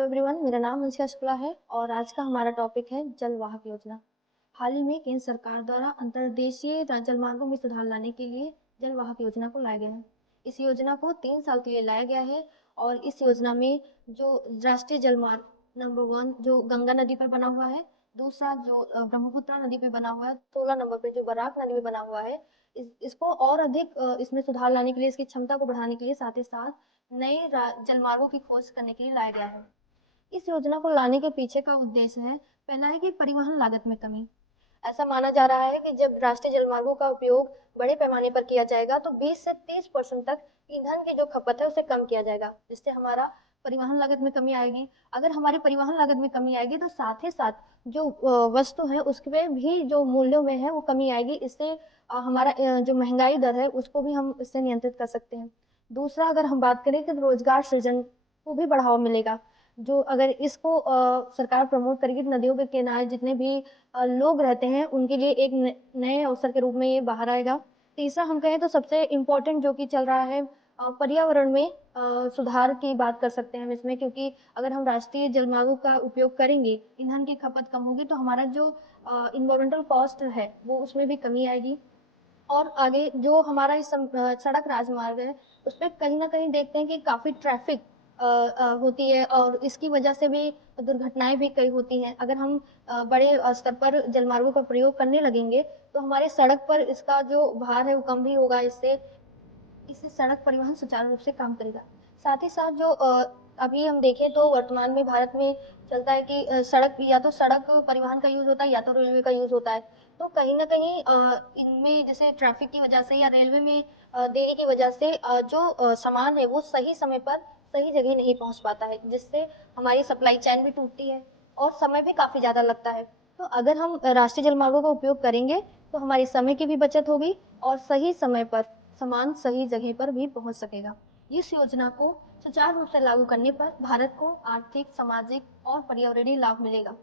Hello everyone, मेरा नाम अंशिका शुक्ला है और आज का हमारा टॉपिक है जल वाहक योजना। हाल ही में केंद्र सरकार द्वारा अंतर्देशीय जलमार्गों में सुधार लाने के लिए जल वाहक योजना को लाया गया है। इस योजना को 3 साल के लिए लाया गया है और इस योजना में जो राष्ट्रीय जलमार्ग नंबर 1 जो गंगा नदी पर बना हुआ है, दूसरा जो ब्रह्मपुत्र नदी पे बना हुआ है, 16 नंबर पे जो बराक नदी पे बना हुआ है, इसको और अधिक इसमें सुधार लाने के लिए, इसकी क्षमता को बढ़ाने के लिए, साथ ही साथ नए जलमार्गों की खोज करने के लिए लाया गया है। इस योजना को लाने के पीछे का उद्देश्य है, पहला है कि परिवहन लागत में कमी। ऐसा माना जा रहा है कि जब राष्ट्रीय जलमार्गों का उपयोग बड़े पैमाने पर किया जाएगा तो 20 से 30% तक ईंधन की जो खपत है उसे कम किया जाएगा, जिससे हमारा परिवहन लागत में कमी आएगी। अगर हमारी परिवहन लागत में कमी आएगी तो साथ ही साथ जो वस्तु है उसके भी जो मूल्यों में है वो कमी आएगी। इससे हमारा जो महंगाई दर है उसको भी हम इससे नियंत्रित कर सकते हैं। दूसरा, अगर हम बात करें कि रोजगार सृजन को भी बढ़ावा मिलेगा। जो अगर इसको सरकार प्रमोट करेगी तो नदियों के किनारे जितने भी लोग रहते हैं उनके लिए एक नए अवसर के रूप में ये बाहर आएगा। तीसरा, हम कहें तो सबसे इम्पोर्टेंट जो कि चल रहा है, पर्यावरण में सुधार की बात कर सकते हैं हम इसमें, क्योंकि अगर हम राष्ट्रीय जलमार्गों का उपयोग करेंगे, ईंधन की खपत कम होगी तो हमारा जो इन्वायरमेंटल कॉस्ट है वो उसमें भी कमी आएगी। और आगे जो हमारा सड़क राजमार्ग है उस पे कहीं ना कहीं देखते हैं कि काफी ट्रैफिक होती है और इसकी वजह से भी दुर्घटनाएं भी कई होती हैं। अगर हम बड़े स्तर पर जलमार्गों का प्रयोग करने लगेंगे तो हमारे सड़क पर इसका जो भार है वो कम भी होगा। इससे सड़क परिवहन सुचारू रूप से काम करेगा। साथ ही साथ जो अभी हम देखें तो वर्तमान में भारत में चलता है कि सड़क या तो सड़क परिवहन का यूज होता है या तो रेलवे का यूज होता है। तो कहीं ना कहीं इनमें जैसे ट्रैफिक की वजह से या रेलवे में देरी की वजह से जो सामान है वो सही समय पर सही जगह नहीं पहुंच पाता है, जिससे हमारी सप्लाई चेन भी टूटती है और समय भी काफी ज्यादा लगता है। तो अगर हम राष्ट्रीय जलमार्गों का उपयोग करेंगे तो हमारी समय की भी बचत होगी और सही समय पर सामान सही जगह पर भी पहुंच सकेगा। इस योजना को सुचारू रूप से लागू करने पर भारत को आर्थिक, सामाजिक और पर्यावरणीय लाभ मिलेगा।